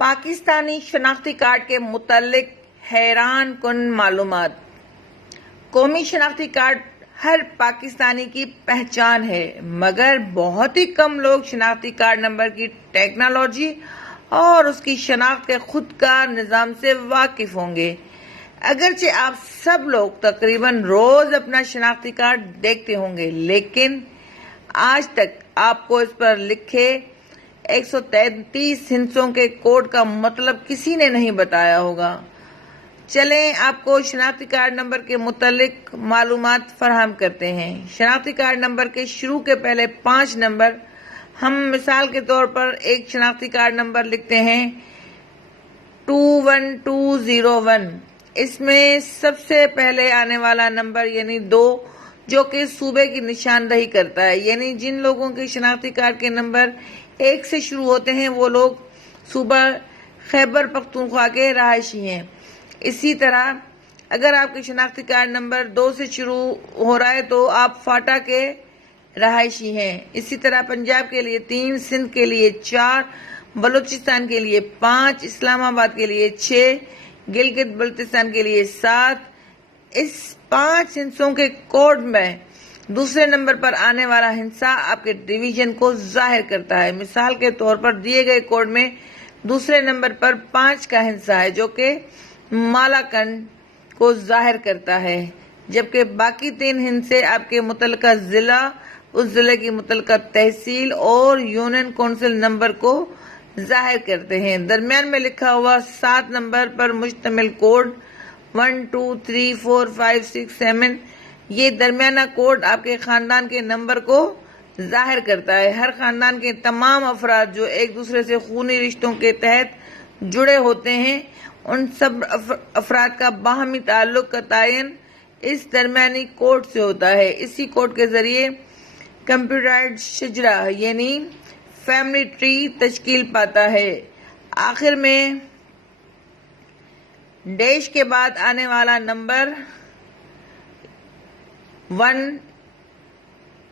پاکستانی شناختی کارڈ کے متعلق حیران کن معلومات۔ قومی شناختی کارڈ ہر پاکستانی کی پہچان ہے، مگر بہت ہی کم لوگ شناختی کارڈ نمبر کی ٹیکنالوجی اور اس کی شناخت کے خود کار نظام سے واقف ہوں گے۔ اگرچہ آپ سب لوگ تقریباً روز اپنا شناختی کارڈ دیکھتے ہوں گے، لیکن آج تک آپ کو اس پر لکھے 133 ہندسوں کے کوڈ کا مطلب کسی نے نہیں بتایا ہوگا۔ چلیں آپ کو شناختی کارڈ نمبر کے متعلق معلومات فراہم کرتے ہیں۔ شناختی کارڈ نمبر کے شروع کے پہلے 5 نمبر، ہم مثال کے طور پر ایک شناختی کارڈ نمبر لکھتے ہیں 21201۔ اس میں سب سے پہلے آنے والا نمبر یعنی 2 جو کہ صوبے کی نشاندہی کرتا ہے، یعنی جن لوگوں کے شناختی کارڈ کے نمبر 1 سے شروع ہوتے ہیں وہ لوگ صوبہ خیبر پختونخوا کے رہائشی ہیں۔ اسی طرح اگر آپ کے شناختی کارڈ نمبر 2 سے شروع ہو رہا ہے تو آپ فاٹا کے رہائشی ہیں۔ اسی طرح پنجاب کے لیے 3، سندھ کے لیے 4، بلوچستان کے لیے 5، اسلام آباد کے لیے 6، گلگت بلتستان کے لیے 7۔ اس 5 ہندسوں کے کوڈ میں دوسرے نمبر پر آنے والا ہندسہ آپ کے ڈویژن کو ظاہر کرتا ہے۔ مثال کے طور پر دیے گئے کوڈ میں دوسرے نمبر پر 5 کا ہندسہ ہے جو کہ مالاکنڈ کو ظاہر کرتا ہے، جبکہ باقی 3 ہندسے آپ کے متعلقہ ضلع، اس ضلع کی متعلقہ تحصیل اور یونین کونسل نمبر کو ظاہر کرتے ہیں۔ درمیان میں لکھا ہوا 7 نمبر پر مشتمل کوڈ 1 2 3 4 5 6 7، یہ درمیانہ کوڈ آپ کے خاندان کے نمبر کو ظاہر کرتا ہے۔ ہر خاندان کے تمام افراد جو ایک دوسرے سے خونی رشتوں کے تحت جڑے ہوتے ہیں، ان سب افراد کا باہمی تعلق کا تعین اس درمیانی کوڈ سے ہوتا ہے۔ اسی کوڈ کے ذریعے کمپیوٹرائزڈ شجرہ یعنی فیملی ٹری تشکیل پاتا ہے۔ آخر میں ڈیش کے بعد آنے والا نمبر 1،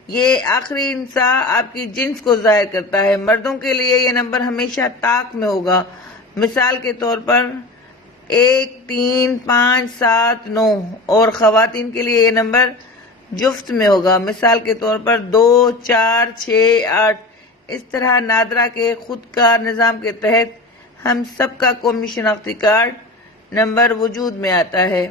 یہ آخری ہندسہ آپ کی جنس کو ظاہر کرتا ہے۔ مردوں کے لیے یہ نمبر ہمیشہ طاق میں ہوگا۔ مثال کے طور پر 1 3 5 7 9، اور خواتین کے لیے یہ نمبر جفت میں ہوگا۔ مثال کے طور پر 2 4 6 8۔ اس طرح نادرا کے خود کار نظام کے تحت ہم سب کا قومی شناختی کارڈ نمبر وجود میں آتا ہے۔